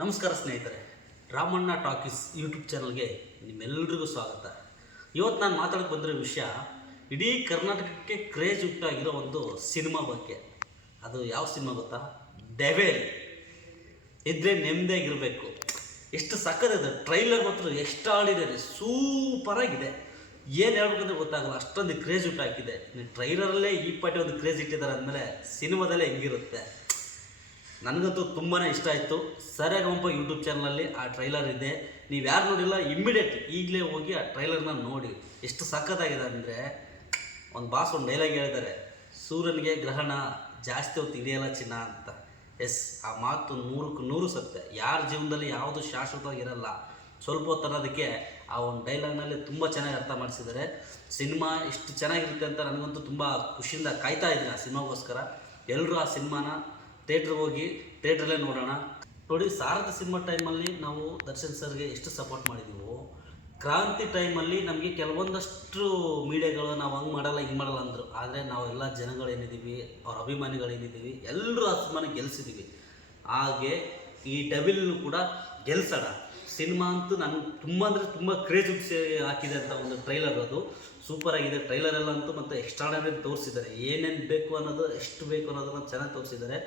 ನಮಸ್ಕಾರ ಸ್ನೇಹಿತರೆ, Ramanna talkies YouTube ಚಾನಲ್ಗೆ ನಿಮ್ಮೆಲ್ಲರಿಗೂ ಸ್ವಾಗತ. ಇವತ್ತು ನಾನು ಮಾತಾಡೋಕ್ಕೆ ಬಂದಿರೋ ವಿಷಯ ಇಡೀ ಕರ್ನಾಟಕಕ್ಕೆ ಕ್ರೇಜ್ ಉಂಟಾಗಿರೋ ಒಂದು ಸಿನಿಮಾ ಬಗ್ಗೆ. ಅದು ಯಾವ ಸಿನಿಮಾ ಗೊತ್ತಾ? ಡೆವಿಲ್. ಇದ್ರೆ ನೆಮ್ಮದಿಯಾಗಿರಬೇಕು. ಎಷ್ಟು ಸಕ್ಕತ್ತಿದೆ ಟ್ರೈಲರ್, ಮಾತ್ರ ಎಷ್ಟು ಆಡಿದ್ದಾರೆ, ಸೂಪರಾಗಿದೆ. ಏನು ಹೇಳ್ಬೇಕಂದ್ರೆ ಗೊತ್ತಾಗಲ್ಲ, ಅಷ್ಟೊಂದು ಕ್ರೇಜ್ ಉಂಟಾಕಿದೆ. ಟ್ರೈಲರಲ್ಲೇ ಈ ಪಾಟಿ ಒಂದು ಕ್ರೇಜ್ ಇಟ್ಟಿದ್ದಾರೆ ಅಂದಮೇಲೆ ಸಿನಿಮಾದಲ್ಲೇ ಹೆಂಗಿರುತ್ತೆ. ನನಗಂತೂ ತುಂಬಾ ಇಷ್ಟ ಆಯಿತು. ಸರಿಯಾಗಂಪ ಯೂಟ್ಯೂಬ್ ಚಾನಲಲ್ಲಿ ಆ ಟ್ರೈಲರ್ ಇದೆ. ನೀವು ಯಾರು ನೋಡಿಲ್ಲ, ಇಮ್ಮಿಡಿಯೇಟ್ ಈಗಲೇ ಹೋಗಿ ಆ ಟ್ರೈಲರ್ನ ನೋಡಿ. ಎಷ್ಟು ಸಖತ್ತಾಗಿದೆ ಅಂದರೆ, ಒಂದು ಒಂದು ಡೈಲಾಗ್ ಹೇಳಿದ್ದಾರೆ, ಸೂರ್ಯನಿಗೆ ಗ್ರಹಣ ಜಾಸ್ತಿ ಹೊತ್ತು ಇದೆಯಲ್ಲ ಚಿನ್ನ ಅಂತ. ಎಸ್, ಆ ಮಾತು 100ಕ್ಕೆ 100 ಸತ್ಯ. ಯಾರ ಜೀವನದಲ್ಲಿ ಯಾವುದು ಶಾಶ್ವತವಾಗಿರಲ್ಲ, ಸ್ವಲ್ಪ ಹೊತ್ತು ಅನ್ನೋದಕ್ಕೆ ಆ ಒಂದು ಡೈಲಾಗ್ನಲ್ಲಿ ತುಂಬ ಚೆನ್ನಾಗಿ ಅರ್ಥ ಮಾಡಿಸಿದ್ದಾರೆ. ಸಿನಿಮಾ ಇಷ್ಟು ಚೆನ್ನಾಗಿರುತ್ತೆ ಅಂತ ನನಗಂತೂ ತುಂಬ ಖುಷಿಯಿಂದ ಕಾಯ್ತಾ ಇದ್ದೀನಿ ಆ ಸಿನಿಮಾಗೋಸ್ಕರ. ಎಲ್ಲರೂ ಆ ಸಿನಿಮಾನ ಥಿಯೇಟ್ರಿಗೆ ಹೋಗಿ ಥಿಯೇಟ್ರಲ್ಲೇ ನೋಡೋಣ. ನೋಡಿ, ಸಾರಥಿ ಸಿನಿಮಾ ಟೈಮಲ್ಲಿ ನಾವು ದರ್ಶನ್ ಸರ್ಗೆ ಎಷ್ಟು ಸಪೋರ್ಟ್ ಮಾಡಿದ್ದೀವೋ, ಕ್ರಾಂತಿ ಟೈಮಲ್ಲಿ ನಮಗೆ ಕೆಲವೊಂದಷ್ಟು ಮೀಡಿಯಾಗಳು ನಾವು ಹಂಗೆ ಮಾಡಲ್ಲ ಹಿಂಗೆ ಮಾಡಲ್ಲ ಅಂದರು. ಆದರೆ ನಾವೆಲ್ಲ ಜನಗಳೇನಿದ್ದೀವಿ, ಅವ್ರ ಅಭಿಮಾನಿಗಳೇನಿದ್ದೀವಿ, ಎಲ್ಲರೂ ಆ ಸಿನಿಮಾನ ಗೆಲ್ಲಿಸಿದ್ದೀವಿ. ಹಾಗೆ ಈ ಡೆವಿಲ್ನು ಕೂಡ ಗೆಲ್ಸೋಣ. ಸಿನಿಮಾ ಅಂತೂ ನನಗೆ ತುಂಬ ಅಂದರೆ ತುಂಬ ಕ್ರೇಜ್ ಹಾಕಿದೆ ಅಂತ ಒಂದು ಟ್ರೈಲರ್. ಅದು ಸೂಪರಾಗಿದೆ ಟ್ರೈಲರೆಲ್ಲ ಅಂತೂ. ಮತ್ತು ಎಕ್ಸ್ಟ್ರಾಡನರಿ ತೋರಿಸಿದ್ದಾರೆ, ಏನೇನು ಬೇಕು ಅನ್ನೋದು, ಎಷ್ಟು ಬೇಕು ಅನ್ನೋದನ್ನು ಚೆನ್ನಾಗಿ ತೋರಿಸಿದ್ದಾರೆ.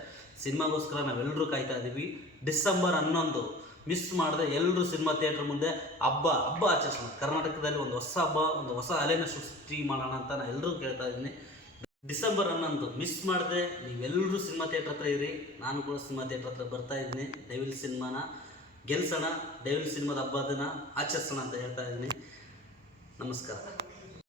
ಸಿನಿಮಾಗೋಸ್ಕರ ನಾವೆಲ್ಲರೂ ಕಾಯ್ತಾ ಇದ್ದೀವಿ. ಡಿಸೆಂಬರ್ 11 ಮಿಸ್ ಮಾಡಿದೆ. ಎಲ್ಲರೂ ಸಿನಿಮಾ ಥಿಯೇಟ್ರ್ ಮುಂದೆ ಹಬ್ಬ ಆಚರಿಸೋಣ. ಕರ್ನಾಟಕದಲ್ಲಿ ಒಂದು ಹೊಸ ಹಬ್ಬ, ಒಂದು ಹೊಸ ಅಲೆನ ಸೃಷ್ಟಿ ಮಾಡೋಣ ಅಂತ ನಾನು ಎಲ್ಲರೂ ಕೇಳ್ತಾ ಇದ್ದೀನಿ. ಡಿಸೆಂಬರ್ 11 ಮಿಸ್ ಮಾಡಿದೆ. ನೀವೆಲ್ಲರೂ ಸಿನಿಮಾ ಥಿಯೇಟ್ರ್ ಹತ್ರ ಇರಿ, ನಾನು ಕೂಡ ಸಿನಿಮಾ ಥಿಯೇಟ್ರ್ ಹತ್ರ ಬರ್ತಾ ಇದ್ದೀನಿ. ಡೆವಿಲ್ ಸಿನಿಮಾನ ಗೆಲ್ಸೋಣ, ಡೆವಿಲ್ ಸಿನಿಮಾದ ಹಬ್ಬದನ್ನು ಆಚರಿಸೋಣ ಅಂತ ಹೇಳ್ತಾ ಇದ್ದೀನಿ. ನಮಸ್ಕಾರ.